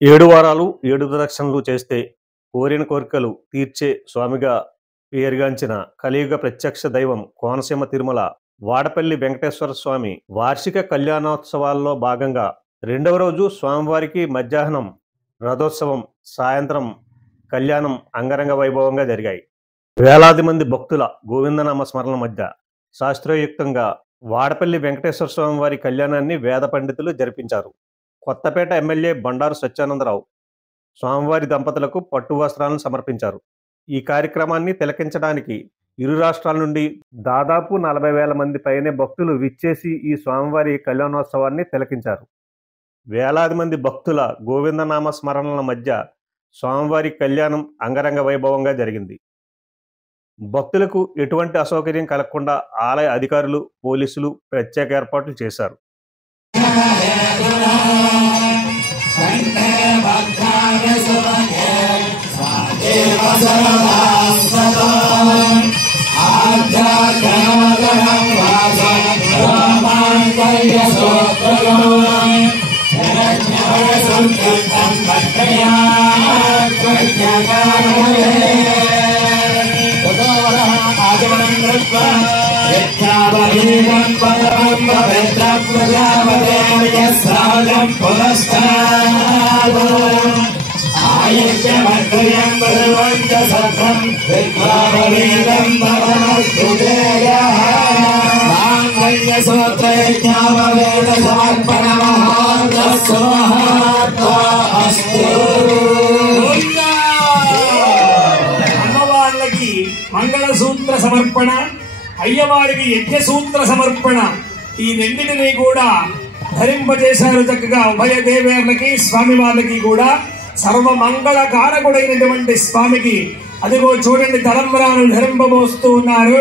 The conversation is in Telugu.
7 వారాలు 7 ప్రదక్షిణలు చేస్తే కోరిన కోరికలు తీర్చే స్వామిగా పేరుగాంచిన కలియుగ ప్రత్యక్ష దైవం కోనసీమ తిరుమల వాడపల్లి వెంకటేశ్వర స్వామి వార్షిక కళ్యాణోత్సవాల్లో భాగంగా రెండవ రోజు స్వామివారికి మధ్యాహ్నం రథోత్సవం, సాయంత్రం కళ్యాణం అంగరంగ వైభవంగా జరిగాయి. వేలాది మంది భక్తుల గోవిందనామ స్మరణ మధ్య శాస్త్రోయుక్తంగా వాడపల్లి వెంకటేశ్వర స్వామి వారి కళ్యాణాన్ని వేద పండితులు జరిపించారు. కొత్తపేట ఎమ్మెల్యే బండారు సత్యానందరావు స్వామివారి దంపతులకు పట్టు వస్త్రాలను సమర్పించారు. ఈ కార్యక్రమాన్ని తిలకించడానికి ఇరు రాష్ట్రాల నుండి దాదాపు 40,000 మంది పైనే భక్తులు విచ్చేసి ఈ స్వామివారి కళ్యాణోత్సవాన్ని తిలకించారు. వేలాది మంది భక్తుల గోవిందనామ స్మరణల మధ్య స్వామివారి కళ్యాణం అంగరంగ వైభవంగా జరిగింది. భక్తులకు ఎటువంటి అసౌకర్యం కలగకుండా ఆలయ అధికారులు, పోలీసులు ప్రత్యేక ఏర్పాట్లు చేశారు. అమ్మవార్లకి మంగళసూత్ర సమర్పణ, అయ్యవారికి యజ్ఞసూత్ర సమర్పణ, ఈ రెండింటినీ కూడా ధరింపజేశారు చక్కగా. ఉభయ దేవేర్లకి, స్వామి వాళ్ళకి కూడా సర్వమంగళ కారకుడైనటువంటి స్వామికి అదిగో చూడండి తలంబరాలు ధరింపబోస్తూ ఉన్నారు.